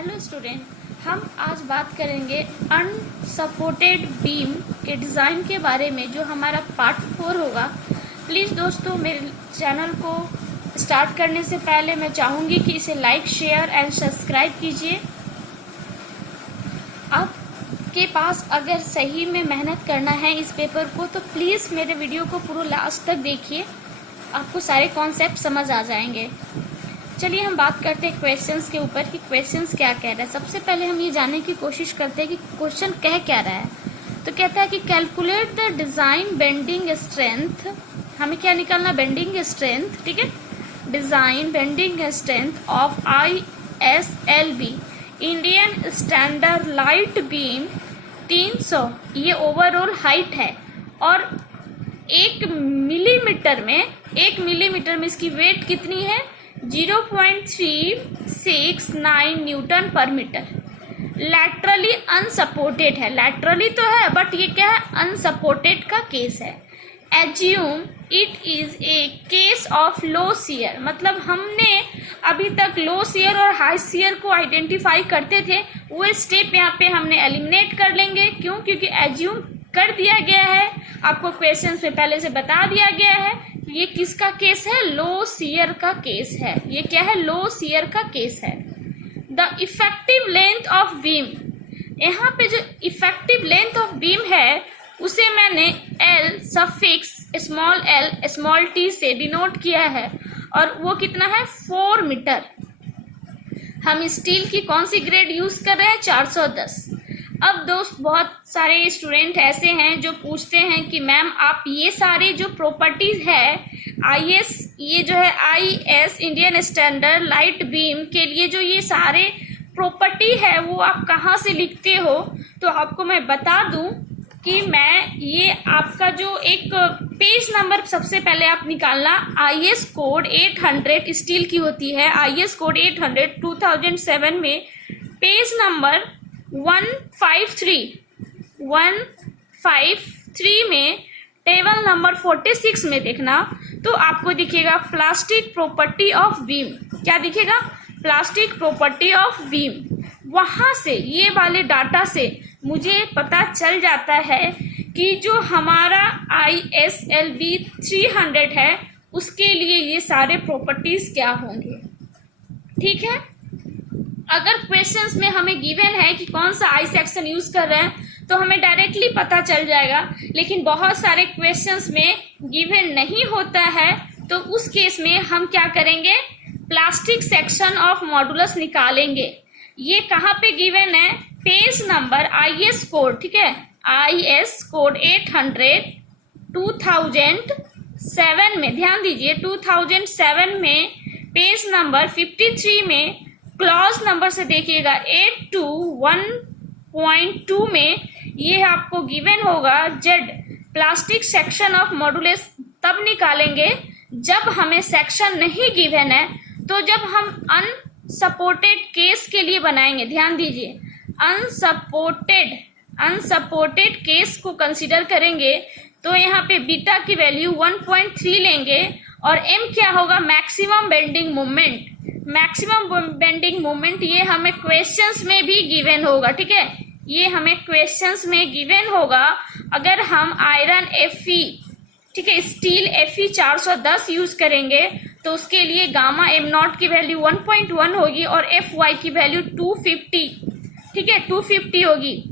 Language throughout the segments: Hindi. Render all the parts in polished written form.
हेलो स्टूडेंट, हम आज बात करेंगे अनसपोर्टेड बीम के डिज़ाइन के बारे में, जो हमारा पार्ट 4 होगा। प्लीज़ दोस्तों, मेरे चैनल को स्टार्ट करने से पहले मैं चाहूँगी कि इसे लाइक, शेयर एंड सब्सक्राइब कीजिए। आपके पास अगर सही में मेहनत करना है इस पेपर को, तो प्लीज़ मेरे वीडियो को पूरा लास्ट तक देखिए, आपको सारे कॉन्सेप्ट समझ आ जाएंगे। चलिए हम बात करते हैं क्वेश्चंस के ऊपर कि क्वेश्चंस क्या कह रहा है। सबसे पहले हम ये जानने की कोशिश करते हैं कि क्वेश्चन कह क्या रहा है। तो कहता है कि calculate the design bending strength. हमें क्या निकालना? बेंडिंग स्ट्रेंथ, ठीक है। Design bending strength of ISLB Indian standard light beam 300। ये ओवरऑल हाइट है और 1 मिलीमीटर में इसकी वेट कितनी है? 0.369 न्यूटन पर मीटर। लैटरली अनसपोर्टेड है। लैटरली तो है बट ये क्या है? अनसपोर्टेड का केस है। Assume it is a case of low shear. मतलब हमने अभी तक लो शियर और हाई शियर को आइडेंटिफाई करते थे, वो स्टेप यहाँ पे हमने एलिमिनेट कर लेंगे। क्यों? क्योंकि एज्यूम कर दिया गया है, आपको क्वेश्चन में पहले से बता दिया गया है। ये किसका केस है? लो शियर का केस है। ये क्या है? लो शियर का केस है। The effective length of beam, यहाँ पे जो इफेक्टिव लेंथ ऑफ बीम है उसे मैंने L suffix small l small t से डिनोट किया है और वो कितना है? 4 मीटर। हम स्टील की कौन सी ग्रेड यूज कर रहे हैं? 410। अब दोस्त, बहुत सारे स्टूडेंट ऐसे हैं जो पूछते हैं कि मैम आप ये सारे जो प्रॉपर्टीज है ये जो है IS Indian standard light beam के लिए जो ये सारे प्रॉपर्टी है वो आप कहाँ से लिखते हो? तो आपको मैं बता दूं कि मैं ये आपका जो एक पेज नंबर सबसे पहले आप निकालना, IS कोड 800 स्टील की होती है। IS कोड 800 2007 में पेज नंबर 153 में टेबल नंबर 46 में देखना तो आपको दिखेगा प्लास्टिक प्रॉपर्टी ऑफ बीम। क्या दिखेगा? Plastic property of beam. वहां से ये वाले डाटा से मुझे पता चल जाता है कि जो हमारा ISLB 300 है उसके लिए ये सारे प्रॉपर्टीज क्या होंगे। ठीक है। अगर क्वेश्चंस में हमें गिवन है कि कौन सा आई सेक्शन यूज कर रहे हैं तो हमें डायरेक्टली पता चल जाएगा, लेकिन बहुत सारे क्वेश्चंस में गिवन नहीं होता है तो उस केस में हम क्या करेंगे? प्लास्टिक सेक्शन ऑफ मॉडुलस निकालेंगे। ये कहाँ पे गिवन है? पेज नंबर IS कोड, ठीक है, IS कोड 800 2007 में, ध्यान दीजिए 2007 में पेज नंबर 53 में क्लॉज नंबर से देखिएगा 821.2 में ये आपको गिवन होगा। Z plastic section of modulus तब निकालेंगे जब हमें सेक्शन नहीं गिवन है, तो जब हम अनसपोर्टेड केस के लिए बनाएंगे। ध्यान दीजिए, अनसपोर्टेड केस को कंसीडर करेंगे तो यहाँ पे बीटा की वैल्यू 1.3 लेंगे और m क्या होगा? Maximum bending moment. Maximum bending moment ये हमें क्वेश्चंस में भी गिवन होगा, ठीक है, ये हमें क्वेश्चंस में गिवन होगा। अगर हम आयरन Fe, ठीक है, स्टील Fe 410 यूज करेंगे तो उसके लिए गामा m0 की वैल्यू 1.1 होगी और Fy की वैल्यू 250, ठीक है, 250 होगी।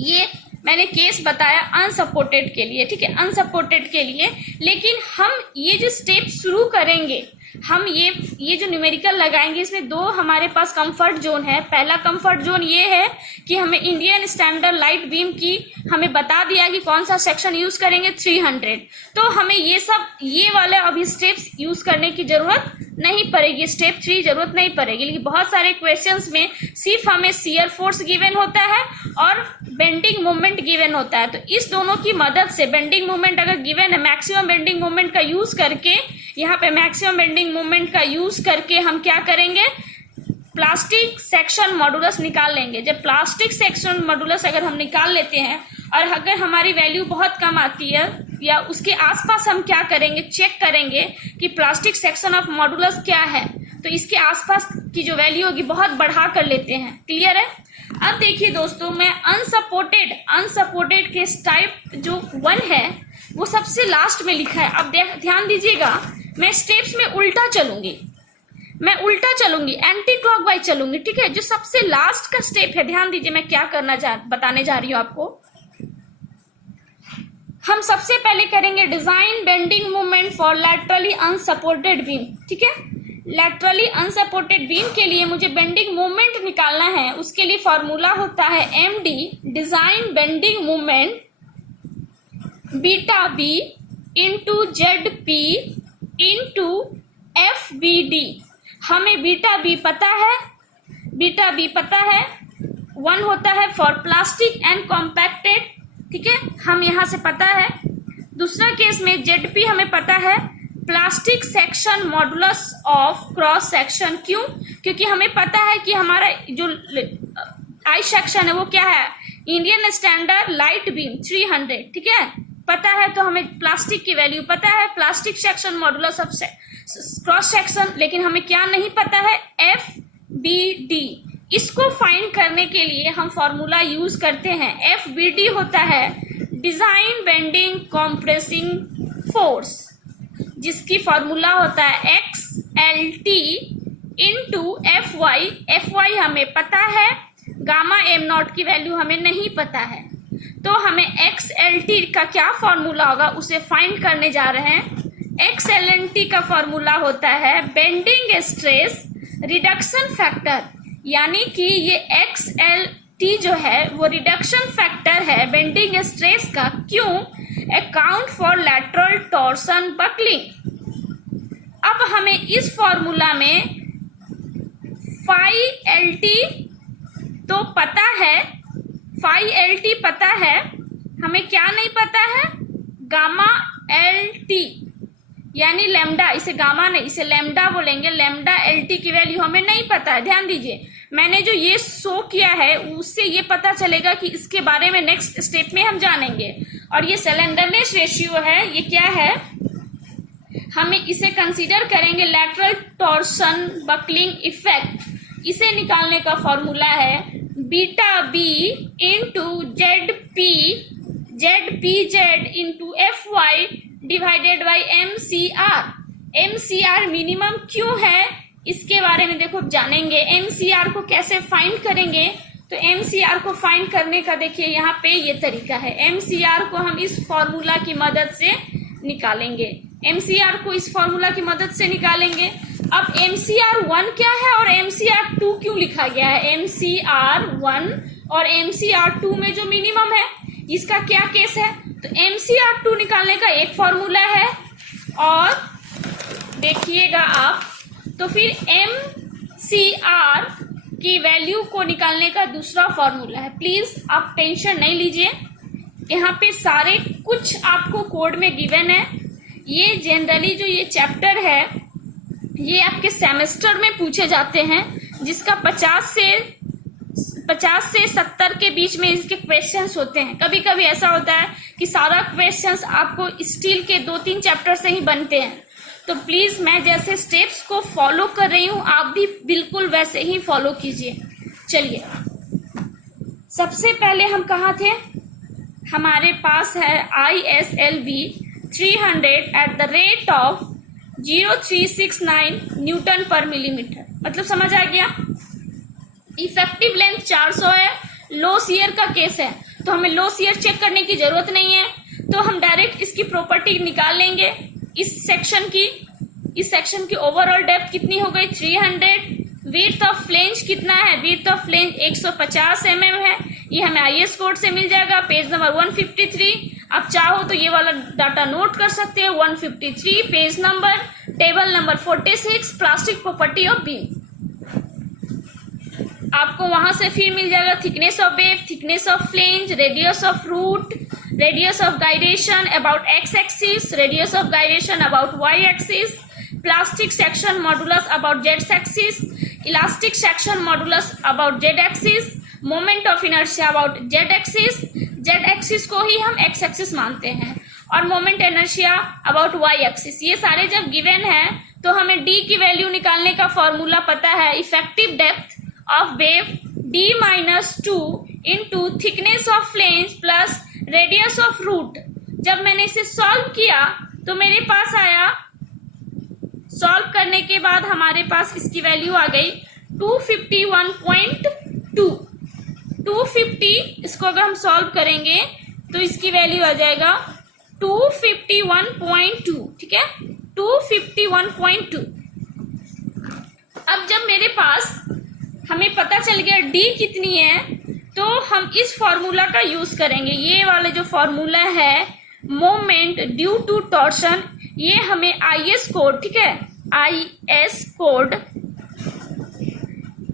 ये मैंने केस बताया अनसपोर्टेड के लिए, ठीक है, अनसपोर्टेड के लिए। लेकिन हम ये जो स्टेप शुरू करेंगे, हम ये जो न्यूमेरिकल लगाएंगे, इसमें 2 हमारे पास कंफर्ट जोन है। पहला कंफर्ट जोन ये है कि हमें इंडियन स्टैंडर्ड लाइट बीम की हमें बता दिया कि कौन सा सेक्शन यूज करेंगे, 300। तो हमें ये वाले अभी स्टेप्स यूज करने की जरूरत नहीं पड़ेगी, स्टेप 3 जरूरत नहीं पड़ेगी। लेकिन बहुत सारे क्वेश्चंस में सिर्फ हमें शियर फोर्स गिवन होता है और बेंडिंग मोमेंट गिवन होता है। तो इस दोनों की मदद से बेंडिंग मोमेंट अगर गिवन है, मैक्सिमम बेंडिंग मोमेंट का यूज करके, यहाँ पे मैक्सिमम बेंडिंग मोमेंट का यूज करके हम क्या करेंगे? प्लास्टिक सेक्शन मॉडुलस निकाल लेंगे। जब प्लास्टिक सेक्शन मॉडुलस अगर हम निकाल लेते हैं और अगर हमारी वैल्यू बहुत कम आती है या उसके आसपास, हम क्या करेंगे? चेक करेंगे कि प्लास्टिक सेक्शन ऑफ मॉडुलस क्या है। तो इसके आसपास की जो वैल्यू होगी बहुत बढ़ा कर लेते हैं। क्लियर है? अब देखिए दोस्तों, मैं अनसपोर्टेड केस टाइप जो 1 है वो सबसे लास्ट में लिखा है। अब ध्यान दीजिएगा, मैं स्टेप्स में उल्टा चलूंगी, एंटी क्लॉकवाइज चलूंगी। ठीक है, जो सबसे लास्ट का स्टेप है, ध्यान दीजिए मैं क्या बताने जा रही हूं आपको। हम सबसे पहले करेंगे design bending movement for laterally unsupported beam. ठीक है, लैटरली अनसपोर्टेड बीम के लिए मुझे बेंडिंग मूवमेंट निकालना है। उसके लिए फॉर्मूला होता है MD design bending movement beta B into ZP into FBD। हमें बीटा बी पता है 1 होता है फॉर प्लास्टिक एंड कॉम्पैक्टेड। ठीक है, हम यहां से पता है। दूसरा केस में ZP हमें पता है plastic section modulus of cross section. क्यों? क्योंकि हमें पता है कि हमारा जो आई सेक्शन है वो क्या है, इंडियन स्टैंडर्ड लाइट बीम 300। ठीक है, पता है, तो हमें प्लास्टिक की वैल्यू पता है, plastic section modulus of cross section. लेकिन हमें क्या नहीं पता है, FBD। इसको फाइंड करने के लिए हम फॉर्मूला यूज करते हैं। FBD होता है डिजाइन बेंडिंग कॉम्प्रेसिंग फोर्स, जिसकी फॉर्मूला होता है XLT इंटू FY हमें पता है, गामा M0 की वैल्यू हमें नहीं पता है। तो हमें XLT का क्या फॉर्मूला होगा उसे फाइंड करने जा रहे हैं। XLT का फॉर्मूला होता है बेंडिंग स्ट्रेस रिडक्शन फैक्टर, यानी कि ये XLT जो है वो रिडक्शन फैक्टर है बेंडिंग स्ट्रेस का। क्यों? Account for lateral torsion buckling. अब हमें इस फॉर्मूला में फाई LT तो पता है, फाई LT पता है, हमें क्या नहीं पता है, गामा LT यानी लैम्डा, इसे गामा नहीं इसे लैम्डा बोलेंगे, लैम्डा LT की वैल्यू हमें नहीं पता है। ध्यान दीजिए, मैंने जो ये शो किया है उससे ये पता चलेगा कि इसके बारे में नेक्स्ट स्टेप में हम जानेंगे। और ये स्लेंडरनेस रेशियो है, ये क्या है, हमें इसे कंसीडर करेंगे लैटरल टॉर्सन बकलिंग इफेक्ट। इसे निकालने का फॉर्मूला है beta B into ZPZ into FY divided by MCR। MCR minimum क्यों है इसके बारे में देखो जानेंगे। MCR को कैसे फाइंड करेंगे, तो MCR को फाइंड करने का देखिए यहाँ पे ये तरीका है। MCR को हम इस फॉर्मूला की मदद से निकालेंगे, MCR को इस फॉर्मूला की मदद से निकालेंगे। अब MCR1 क्या है और MCR2 क्यों लिखा गया है? MCR1 और MCR2 में जो मिनिमम है इसका क्या केस है, तो MCR2 निकालने का एक फॉर्मूला है और देखिएगा आप, तो फिर MCR की वैल्यू को निकालने का दूसरा फॉर्मूला है। प्लीज आप टेंशन नहीं लीजिए, यहाँ पे सारे कुछ आपको कोड में गिवन है। ये जनरली जो ये चैप्टर है ये आपके सेमेस्टर में पूछे जाते हैं, जिसका 50 से 70 के बीच में इसके क्वेश्चंस होते हैं। कभी कभी ऐसा होता है कि सारा क्वेश्चंस आपको स्टील के 2-3 चैप्टर से ही बनते हैं। तो प्लीज मैं जैसे स्टेप्स को फॉलो कर रही हूं आप भी बिल्कुल वैसे ही फॉलो कीजिए। चलिए, सबसे पहले हम कहाँ थे, हमारे पास है ISLB 300 at the rate of 0369 Newton पर मिलीमीटर। मतलब समझ आ गया। इफेक्टिव लेंथ 400 है, लो शियर का केस है तो हमें लो शियर चेक करने की जरूरत नहीं है, तो हम डायरेक्ट इसकी प्रॉपर्टी निकाल लेंगे। इस सेक्शन की ओवरऑल डेप्थ कितनी हो गई 300। विड्थ ऑफ फ्लेंज कितना है, विड्थ ऑफ फ्लेंज 150 mm है, ये हमें IS कोड से मिल जाएगा, पेज नंबर 153। आप चाहो तो ये वाला डाटा नोट कर सकते हैं, 153 page number, table number 46, plastic property of beam. आपको वहां से फिर मिल जाएगा thickness of web, thickness of flange, radius of root, radius of gyration about x axis, radius of gyration about y axis, plastic section modulus about z axis, elastic section modulus about z axis, moment of inertia about z axis, z axis को ही हम x एक्सिस मानते हैं, और moment inertia about y axis. ये सारे जब गिवन है तो हमें डी की वैल्यू निकालने का फॉर्मूला पता है, effective depth of web D minus 2 into thickness of flange plus radius of root. जब मैंने इसे सॉल्व किया तो मेरे पास आया, सॉल्व करने के बाद हमारे पास इसकी वैल्यू आ गई 251.2। 250, इसको अगर हम सॉल्व करेंगे तो इसकी वैल्यू आ जाएगा 251.2, ठीक है, 251.2। अब जब मेरे पास हमें पता चल गया डी कितनी है, तो हम इस फॉर्मूला का यूज करेंगे। ये वाले जो फॉर्मूला है मोमेंट ड्यू टू टॉर्शन, ये हमें आईएस कोड, ठीक है, आईएस कोड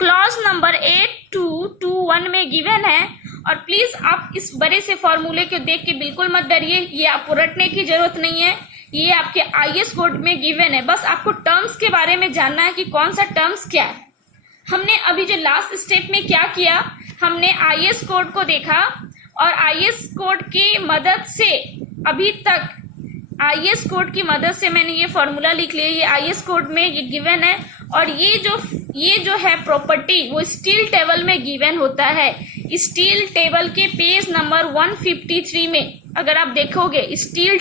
क्लॉज नंबर 8221 में गिवन है। और प्लीज आप इस बड़े से फॉर्मूले को देख के बिल्कुल मत डरिए, ये आपको रटने की जरूरत नहीं है, ये आपके आईएस कोड में गिवन है। बस आपको टर्म्स के बारे में जानना है कि कौन सा टर्म्स क्या है। हमने अभी जो लास्ट स्टेप में क्या किया, हमने आईएस कोड को देखा और आईएस कोड की मदद से अभी तक आईएस कोड की मदद से मैंने ये फॉर्मूला लिख लिया, ये आईएस कोड में ये गिवन है। और ये जो है प्रॉपर्टी वो स्टील टेबल में गिवन होता है। स्टील टेबल के पेज नंबर 153 में अगर आप देखोगे, स्टील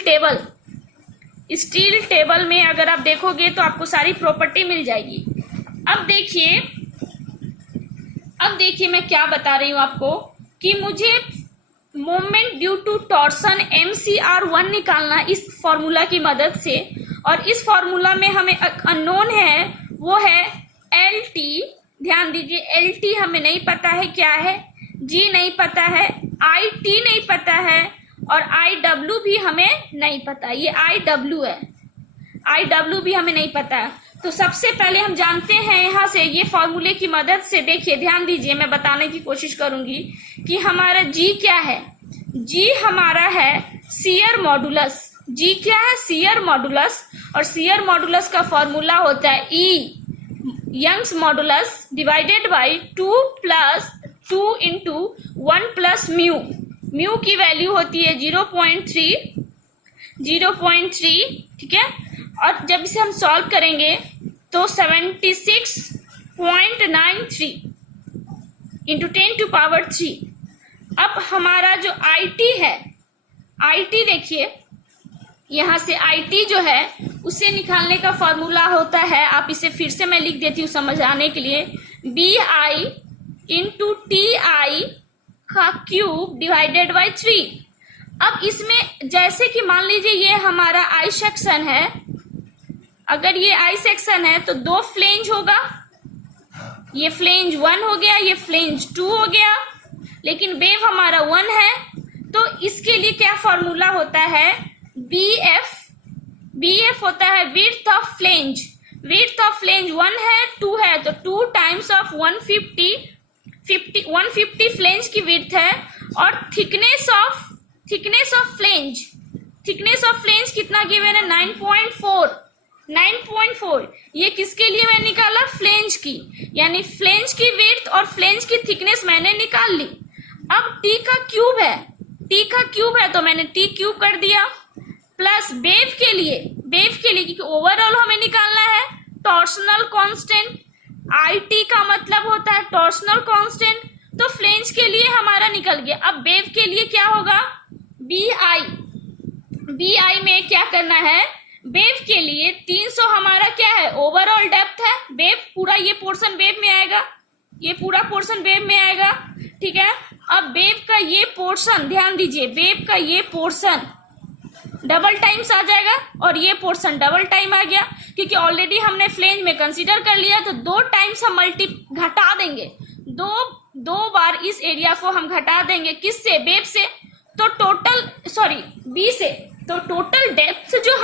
टेबल में अगर आप देखोगे तो आपको सारी प्रॉपर्टी मिल जाएगी। अब देखिए मैं क्या बता रही हूं आपको कि मुझे moment due to torsion MCR1 निकालना इस फॉर्मूला की मदद से। और इस फॉर्मूला में हमें अननोन है, वो है LT। ध्यान दीजिए, LT हमें नहीं पता है क्या है, G नहीं पता है, IT नहीं पता है और IW भी हमें नहीं पता। ये IW है, IW भी हमें नहीं पता है। तो सबसे पहले हम जानते हैं यहाँ से, ये फॉर्मूले की मदद से, देखिए ध्यान दीजिए, मैं बताने की कोशिश करूंगी कि हमारा G क्या है। G हमारा है शियर मॉडुलस। G क्या है? Shear modulus. और शियर मॉडुलस का फॉर्मूला होता है E Young's modulus divided by 2 plus 2 into 1 plus mu. Mu की वैल्यू होती है 0.3, ठीक है। और जब इसे हम सॉल्व करेंगे तो 76.93 इंटू 10⁻³ अब हमारा जो IT है, IT देखिए यहाँ से IT जो है उसे निकालने का फॉर्मूला होता है, आप इसे फिर से मैं लिख देती हूँ समझाने के लिए, BI इंटू TI का क्यूब डिवाइडेड बाई 3। अब इसमें जैसे कि मान लीजिए ये हमारा I सेक्शन है, अगर ये I सेक्शन है तो 2 फ्लेंज होगा, ये फ्लेंज 1 हो गया, ये फ्लेंज 2 हो गया, लेकिन वेव हमारा 1 है। तो इसके लिए क्या फॉर्मूला होता है, BF होता है width of flange. Width of flange 1 है, 2 है, तो 2 टाइम्स ऑफ 150 फ्लेंज की विड्थ है। और थिकनेस ऑफ फ्लेंज कितना गिवन है, 9.4। ये किसके लिए मैं निकाला, फ्लेंज की, यानी फ्लेंज की विड्थ और फ्लेंज की थिकनेस मैंने निकाल ली। अब T का क्यूब है तो मैंने T क्यूब कर दिया, प्लस वेव के लिए क्योंकि ओवरऑल हमें निकालना है टॉर्शनल कांस्टेंट। IT का मतलब होता है टॉर्शनल कांस्टेंट, तो फ्लेंज के लिए हमारा निकल गया। अब वेव के लिए क्या होगा, BI में क्या करना है, वेव के लिए 300 हमारा क्या है, ओवरऑल डेप्थ है। वेव पूरा ये पोर्शन वेव में आएगा, ये पूरा पोर्शन वेव में आएगा, ठीक है। अब वेव का ये पोर्शन, ध्यान दीजिए, वेव का ये पोर्शन डबल टाइम्स आ जाएगा और ये पोर्शन डबल टाइम आ गया, क्योंकि ऑलरेडी हमने फ्लेंज में कंसीडर कर लिया। तो 2 टाइम्स हम घटा देंगे, दो बार इस एरिया को हम घटा देंगे, किससे, वेव से, तो B से। तो टोटल डेप्थ जो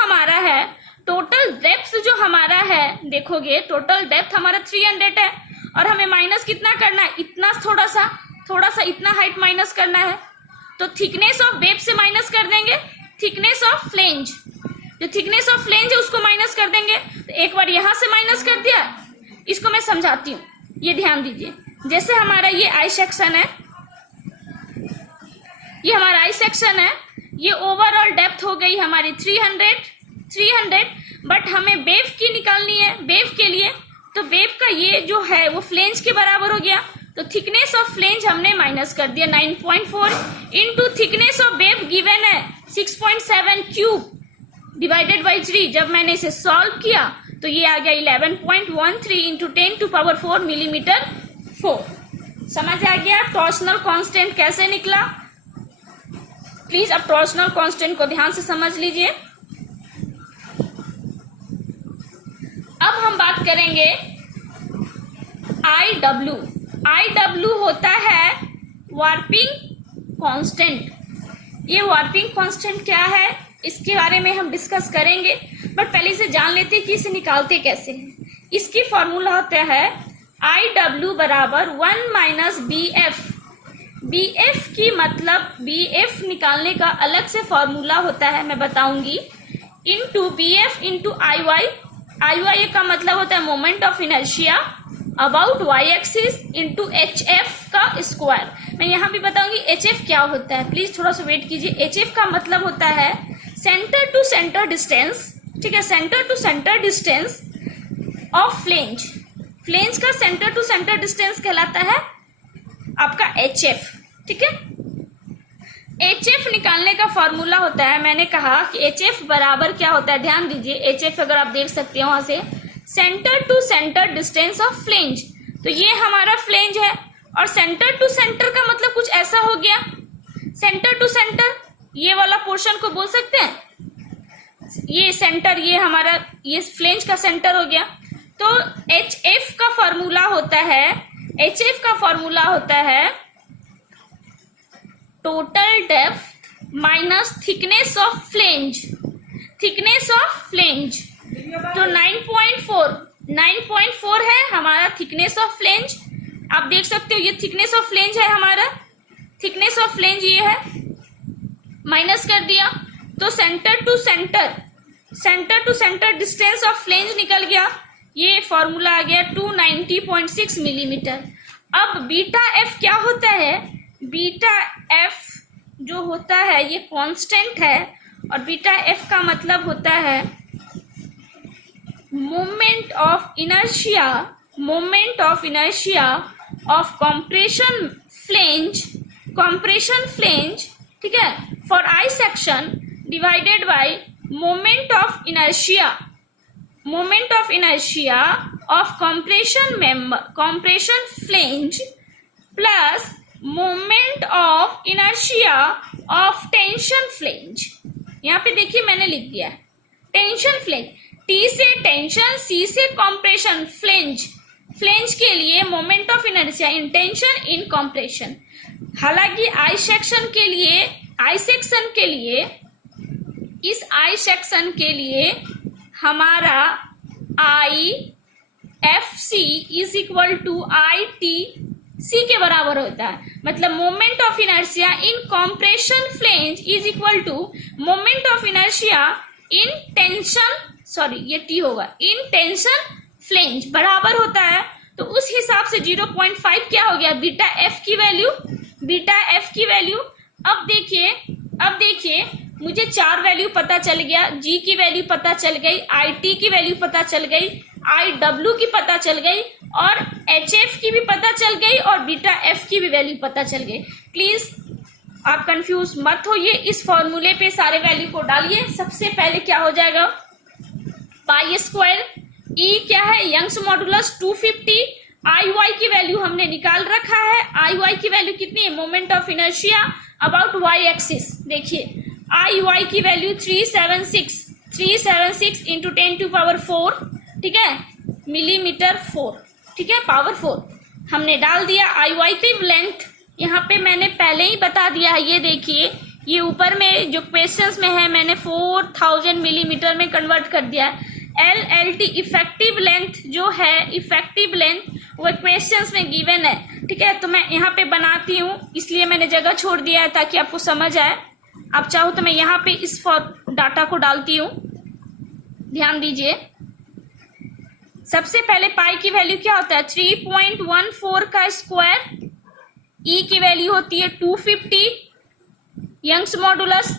हमारा है, देखोगे टोटल डेप्थ हमारा 300 है और हमें माइनस कितना करना है, इतना थोड़ा सा इतना हाइट माइनस करना है। तो थिकनेस ऑफ वेव से माइनस कर देंगे, थिकनेस ऑफ फ्लेंज, जो थिकनेस ऑफ फ्लेंज है उसको माइनस कर देंगे। तो एक बार यहां से माइनस कर दिया, इसको मैं समझाती हूँ, ये ध्यान दीजिए। जैसे हमारा ये I सेक्शन है, ये हमारा I सेक्शन है, ये ओवरऑल डेप्थ हो गई हमारी 300। बट हमें वेव की निकालनी है। वेव के लिए तो वेव का ये जो है वो फ्लेंज के बराबर हो गया, तो थिकनेस ऑफ फ्लेंज हमने माइनस कर दिया 9.4 into thickness of wave given है 6.7 क्यूब डिवाइडेड बाई 3। जब मैंने इसे सॉल्व किया तो ये आ गया 11.13 इंटू 10⁴ मिलीमीटर 4। समझ आ गया टॉर्सनल कांस्टेंट कैसे निकला? प्लीज अब टॉर्सनल कांस्टेंट को ध्यान से समझ लीजिए। अब हम बात करेंगे IW। IW होता है वार्पिंग कांस्टेंट। ये वार्पिंग कांस्टेंट क्या है इसके बारे में हम डिस्कस करेंगे, बट पहले इसे जान लेते हैं कि इसे निकालते कैसे हैं। इसकी फॉर्मूला होता है IW बराबर 1 माइनस BF। BF की मतलब BF निकालने का अलग से फॉर्मूला होता है, मैं बताऊंगी, into BF into IY। IY का मतलब होता है moment of inertia about y axis into HF का स्क्वायर। मैं यहाँ भी बताऊंगी HF क्या होता है, प्लीज थोड़ा सा वेट कीजिए। HF का मतलब होता है सेंटर टू सेंटर डिस्टेंस, ठीक है, centre to centre distance of flange. Flange का सेंटर टू सेंटर डिस्टेंस कहलाता है आपका HF, ठीक है। HF निकालने का फॉर्मूला होता है, मैंने कहा कि HF बराबर क्या होता है, ध्यान दीजिए। HF अगर आप देख सकते हैं वहां से centre to centre distance of flange, तो ये हमारा फ्लेंज है और सेंटर टू सेंटर का मतलब कुछ ऐसा हो गया। सेंटर टू सेंटर ये वाला पोर्शन को बोल सकते हैं, ये सेंटर, ये हमारा ये फ्लेंज का सेंटर हो गया। तो HF का फॉर्मूला होता है, HF का फॉर्मूला होता है total depth minus thickness of flange. Thickness of flange तो 9.4 है हमारा थिकनेस ऑफ फ्लेंज। आप देख सकते हो ये थिकनेस ऑफ फ्लेंज है हमारा, थिकनेस ऑफ फ्लेंज ये है, माइनस कर दिया तो centre to centre distance of flange निकल गया। ये फॉर्मूला आ गया 290.6 मिलीमीटर। अब बीटा एफ क्या होता है? बीटा एफ जो होता है ये कांस्टेंट है और बीटा एफ का मतलब होता है moment of inertia of compression flange, ठीक है, for I section divided by moment of inertia of compression flange plus moment of inertia of tension flange. यहाँ पे देखिए मैंने लिख दिया है टेंशन फ्लेंज, टी से टेंशन, सी से कंप्रेशन फ्लेंज के लिए moment of inertia in tension in compression. हालांकि आई सेक्शन के लिए इस आई सेक्शन के लिए हमारा I F C is equal to I T C के बराबर होता है। मतलब moment of inertia in compression flange is equal to moment of inertia in tension, sorry ये टी होगा, इन टेंशन फ्लेंज बराबर होता है। तो उस हिसाब से 0.5 क्या हो गया बीटा एफ की वैल्यू। अब देखिए मुझे 4 वैल्यू पता चल गया, जी की वैल्यू पता चल गई, आई टी की वैल्यू पता चल गई, आई डब्ल्यू की पता चल गई और एच एफ की भी पता चल गई और बीटा एफ की भी वैल्यू पता चल गई। प्लीज आप कंफ्यूज मत होइए, इस फॉर्मूले पे सारे वैल्यू को डालिए। सबसे पहले क्या हो जाएगा पाई स्क्वायर, ई क्या है यंग्स मॉडुलस 250, आई वाई की वैल्यू हमने निकाल रखा है। आई वाई की वैल्यू कितनी है? Moment of inertia about Y axis. देखिए आई वाई की वैल्यू 376 इंटू 10⁴, ठीक है, मिलीमीटर 4, ठीक है, पावर 4 हमने डाल दिया। आई वाई की लेंथ यहाँ पे मैंने पहले ही बता दिया है, ये देखिए ये ऊपर में जो क्वेश्चंस में है मैंने 4000 मिलीमीटर में कन्वर्ट कर दिया है। एल टी इफेक्टिव लेंथ जो है, इफेक्टिव लेंथ वो क्वेश्चंस में गिवन है, ठीक है, तो मैं यहाँ पे बनाती हूँ, इसलिए मैंने जगह छोड़ दिया है ताकि आपको समझ आए। आप चाहो तो मैं यहाँ पे इस डाटा को डालती हूँ, ध्यान दीजिए। सबसे पहले पाई की वैल्यू क्या होता है 3.14 का स्क्वायर, ई की वैल्यू होती है 250 यंग्स मॉडुलस,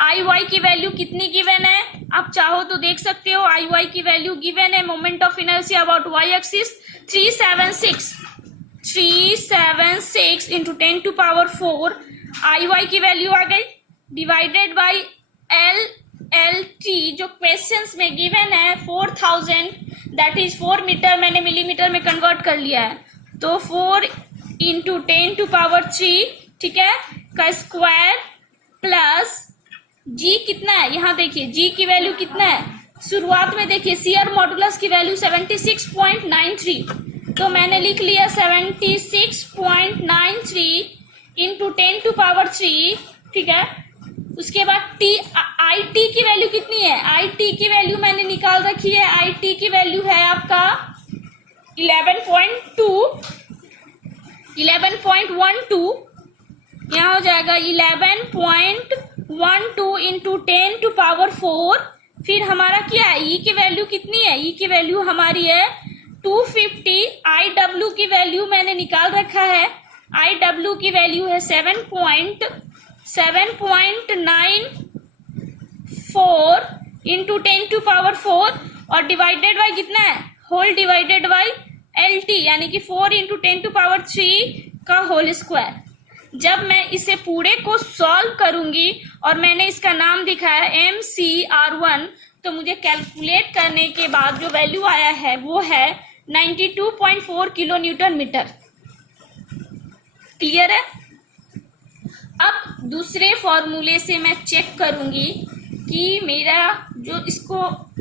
आई वाई की वैल्यू कितनी गिवन है, आप चाहो तो देख सकते हो। आई वाई की वैल्यू गिवन है, moment of inertia about Y axis 376 into 10⁴ I Y की वैल्यू आ गई, डिवाइडेड बाई एल टी जो क्वेश्चंस में गिवन है 4000, दैट इज 4 मीटर, मैंने मिलीमीटर में कन्वर्ट कर लिया है, तो 4 इंटू 10⁻3, ठीक है, का स्क्वायर प्लस जी कितना है, यहाँ देखिए जी की वैल्यू कितना है, शुरुआत में देखिए शियर मॉडुलस की वैल्यू 76.93, तो मैंने लिख लिया 76.93 इंटू 10⁻3, ठीक है। उसके बाद टी, आई टी की वैल्यू कितनी है, आई टी की वैल्यू मैंने निकाल रखी है, आई टी की वैल्यू है आपका 11.12, यहाँ हो जाएगा 11.12 इंटू 10⁻4, फिर हमारा क्या है, ई की वैल्यू कितनी है, ई की वैल्यू हमारी है 250, आई डब्ल्यू की वैल्यू मैंने निकाल रखा है, आई डब्ल्यू की वैल्यू है 7.94 इंटू 10⁻4 और डिवाइडेड बाई कितना है, whole divided by L T, यानी कि 4 इंटू 10⁻3 का होल स्क्वायर। जब मैं इसे पूरे को सॉल्व करूंगी और मैंने इसका नाम दिखाया MCR1, तो मुझे कैलकुलेट करने के बाद जो वैल्यू आया है वो है 92.4 किलो न्यूटन मीटर। क्लियर है। अब दूसरे फॉर्मूले से मैं चेक करूंगी कि मेरा जो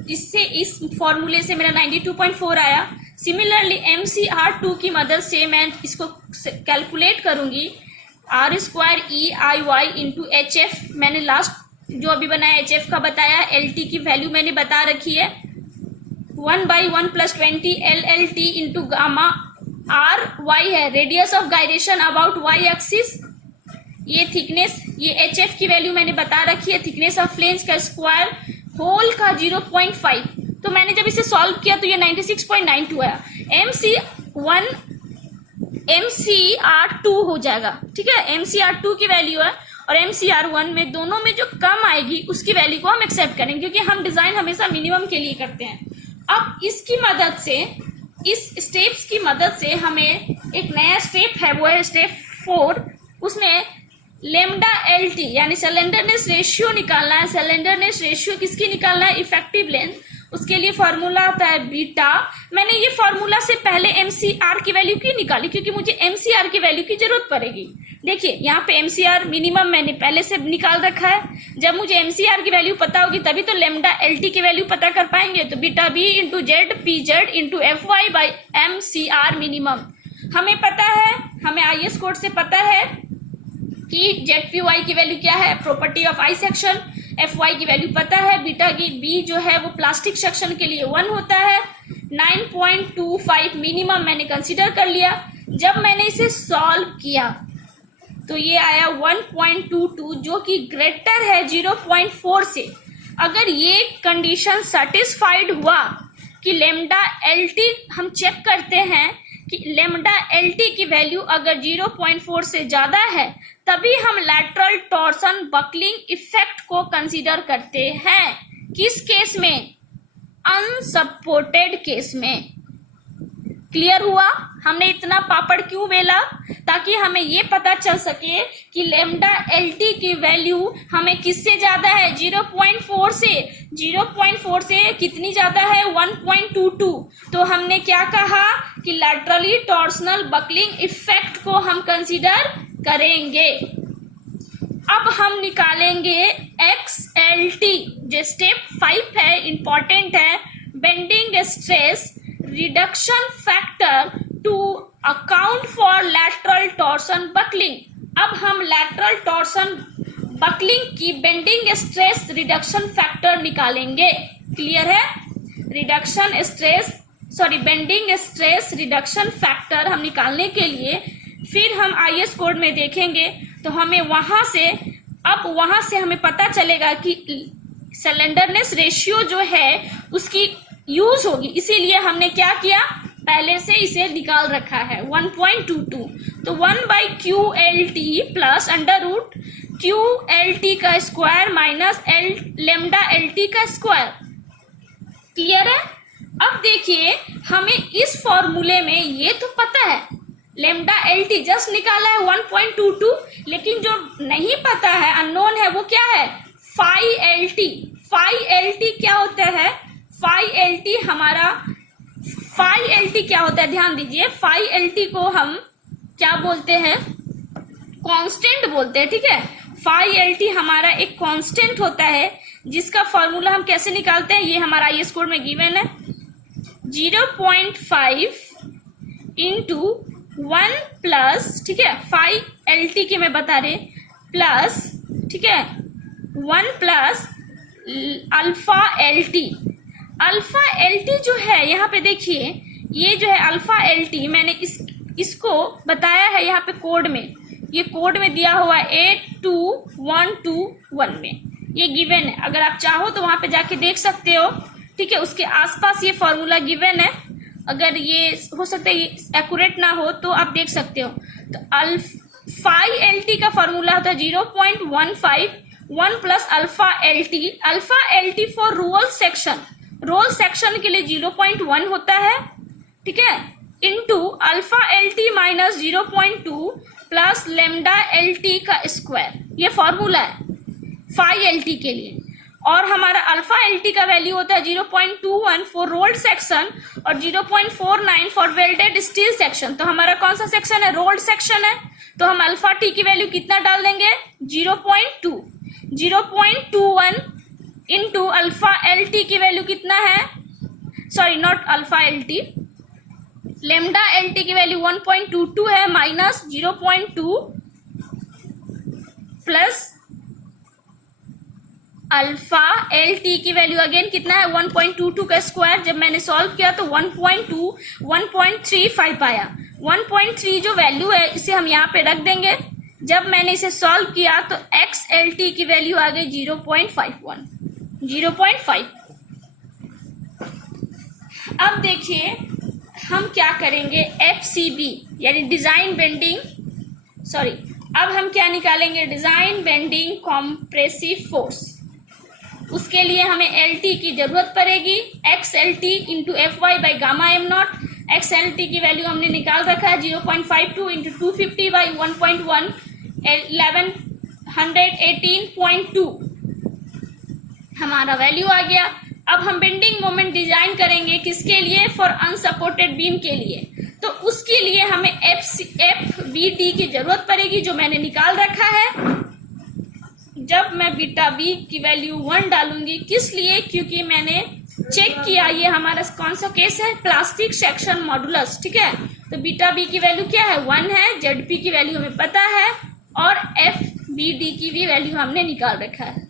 इससे इस फॉर्मूले से मेरा 92.4 आया। सिमिलरली MCR2 की मदद से मैं इसको कैलकुलेट करूंगी, R² EIY इंटू HF, मैंने लास्ट जो अभी बनाया HF का बताया, LT की वैल्यू मैंने बता रखी है 1/1 + 20 LLT इंटू गामा RY है, radius of gyration about Y axis, ये थिकनेस, ये HF की वैल्यू मैंने बता रखी है, थिकनेस ऑफ फ्लेंज का स्क्वायर होल का 0.5, तो मैंने जब इसे सॉल्व किया तो ये 96.92 आया। MCR2 हो जाएगा, ठीक है, MCR2 की वैल्यू है और MCR1 में दोनों में जो कम आएगी उसकी वैल्यू को हम एक्सेप्ट करेंगे, क्योंकि हम डिजाइन हमेशा मिनिमम के लिए करते हैं। अब इसकी मदद से, इस स्टेप्स की मदद से हमें एक नया स्टेप है, वो है स्टेप 4, उसमें लेमडा LT यानी सिलेंडरनेस रेशियो निकालना है। सिलेंडरनेस रेशियो किसकी निकालना है, इफेक्टिव लेंथ, उसके लिए फॉर्मूला आता है बीटा। मैंने ये फॉर्मूला से पहले MCR की वैल्यू क्यों निकाली, क्योंकि मुझे MCR की वैल्यू की जरूरत पड़ेगी। देखिए यहाँ पे MCR मिनिमम मैंने पहले से निकाल रखा है, जब मुझे MCR की वैल्यू पता होगी तभी तो लेमडा LT की वैल्यू पता कर पाएंगे। तो beta B into Z PZ into FY by MCR minimum हमें पता है, हमें IS कोड से पता है कि ZPY की वैल्यू क्या है, property of I section, FY की वैल्यू पता है, बीटा की B जो है वो प्लास्टिक सेक्शन के लिए 1 होता है, 9.25 मिनिमम मैंने कंसीडर कर लिया। जब मैंने इसे सॉल्व किया तो ये आया 1.22 जो कि ग्रेटर है 0.4 से। अगर ये कंडीशन सेटिस्फाइड हुआ कि लेमडा LT, हम चेक करते हैं कि लेमडा LT की वैल्यू अगर 0.4 से ज्यादा है तभी हम लैटरल टॉर्सन बकलिंग इफेक्ट को कंसीडर करते हैं। किस केस में, अनसपोर्टेड केस में। क्लियर हुआ, हमने इतना पापड़ क्यों बेला, ताकि हमें ये पता चल सके कि लेमडा LT की वैल्यू हमें किससे ज्यादा है, 0.4 से। 0.4 से कितनी ज्यादा है, 1.22। तो हमने क्या कहा कि लैटरली टॉर्सनल बकलिंग इफेक्ट को हम कंसीडर करेंगे। अब हम निकालेंगे XLT, जो स्टेप 5 है, इंपॉर्टेंट है, bending stress reduction factor to account for lateral torsion buckling. अब हम लैटरल टॉर्सन बकलिंग की बेंडिंग स्ट्रेस रिडक्शन फैक्टर निकालेंगे। क्लियर है, बेंडिंग स्ट्रेस रिडक्शन फैक्टर हम निकालने के लिए फिर हम IS कोड में देखेंगे तो हमें वहां से हमें पता चलेगा कि सिलेंडरनेस रेशियो जो है उसकी यूज होगी, इसीलिए हमने क्या किया, पहले से इसे निकाल रखा है 1.22। तो 1/QLT plus under root Q L T का square minus L lambda L T का स्क्वायर। क्लियर है? अब देखिए हमें इस फॉर्मूले में ये तो पता है लेमडा एल टी जस्ट निकाला है 1.22, लेकिन जो नहीं पता है अननोन है वो क्या है phi L T. Phi L T क्या होता है? फाई एल टी हमारा फाई एल टी क्या होता है ध्यान दीजिए। फाई एल टी को हम क्या बोलते हैं? कांस्टेंट बोलते हैं। ठीक है, फाई एल टी हमारा एक कांस्टेंट होता है जिसका फॉर्मूला हम कैसे निकालते हैं, ये हमारा आईएस कोड में गिवन है 0.5 इंटू 1 प्लस, ठीक है, फाई एल टी के मैं बता रहे प्लस, ठीक है, 1 plus alpha L T. Alpha L T जो है यहाँ पे देखिए, ये जो है अल्फा एल टी मैंने इसको बताया है यहाँ पे कोड में, ये कोड में दिया हुआ है 82121 में, ये गिवन है। अगर आप चाहो तो वहां पे जाके देख सकते हो। ठीक है, उसके आसपास ये फॉर्मूला गिवन है, अगर ये हो सकता है ये एक्यूरेट ना हो तो आप देख सकते हो। तो फाई एल टी का फॉर्मूला होता है 0.15 1 plus alpha L T. Alpha L T for roll section, roll section के लिए 0.1 होता है, ठीक है, into alpha L T minus 0.2 plus lambda L T का स्क्वायर, ये फॉर्मूला है फाई एल टी के लिए। और हमारा अल्फा एल टी का वैल्यू होता है 0.21 फॉर रोल्ड सेक्शन और 0.49 फॉर वेल्डेड स्टील सेक्शन। तो हमारा कौन सा सेक्शन है? रोल्ड सेक्शन है। तो हम अल्फा टी की वैल्यू कितना डाल देंगे? 0.21 इंटू अल्फा एल टी की वैल्यू कितना है? Sorry not alpha L T, lambda L T की वैल्यू 1.22 है minus 0.2 plus alpha L T की वैल्यू अगेन कितना है 1.22 का स्क्वायर। जब मैंने सॉल्व किया तो 1.35 आया। 1.3 जो वैल्यू है इसे हम यहाँ पे रख देंगे। जब मैंने इसे सॉल्व किया तो एक्स एल टी की वैल्यू आ गई 0.51। अब देखिए हम क्या करेंगे, एफ सी बी यानी डिजाइन बेंडिंग, सॉरी अब हम क्या निकालेंगे, डिजाइन बेंडिंग कॉम्प्रेसिव फोर्स। उसके लिए हमें एल टी की जरूरत पड़ेगी, X L T into F Y by gamma M nought. X L T की वैल्यू हमने निकाल रखा है 0.52 इंटू 250 बाई 1.1 1118.2 हमारा वैल्यू आ गया। अब हम बेंडिंग मोमेंट डिजाइन करेंगे किसके लिए? फॉर अनसपोर्टेड बीम के लिए। तो उसके लिए हमें एफ बी डी की जरूरत पड़ेगी जो मैंने निकाल रखा है। जब मैं बीटा बी की वैल्यू 1 डालूंगी, किस लिए? क्योंकि मैंने चेक किया ये हमारा कौन सा केस है, प्लास्टिक सेक्शन मॉडुलस। ठीक है, तो बीटा बी की वैल्यू क्या है 1 है, जेड पी की वैल्यू हमें पता है और एफ बी डी की भी वैल्यू हमने निकाल रखा है।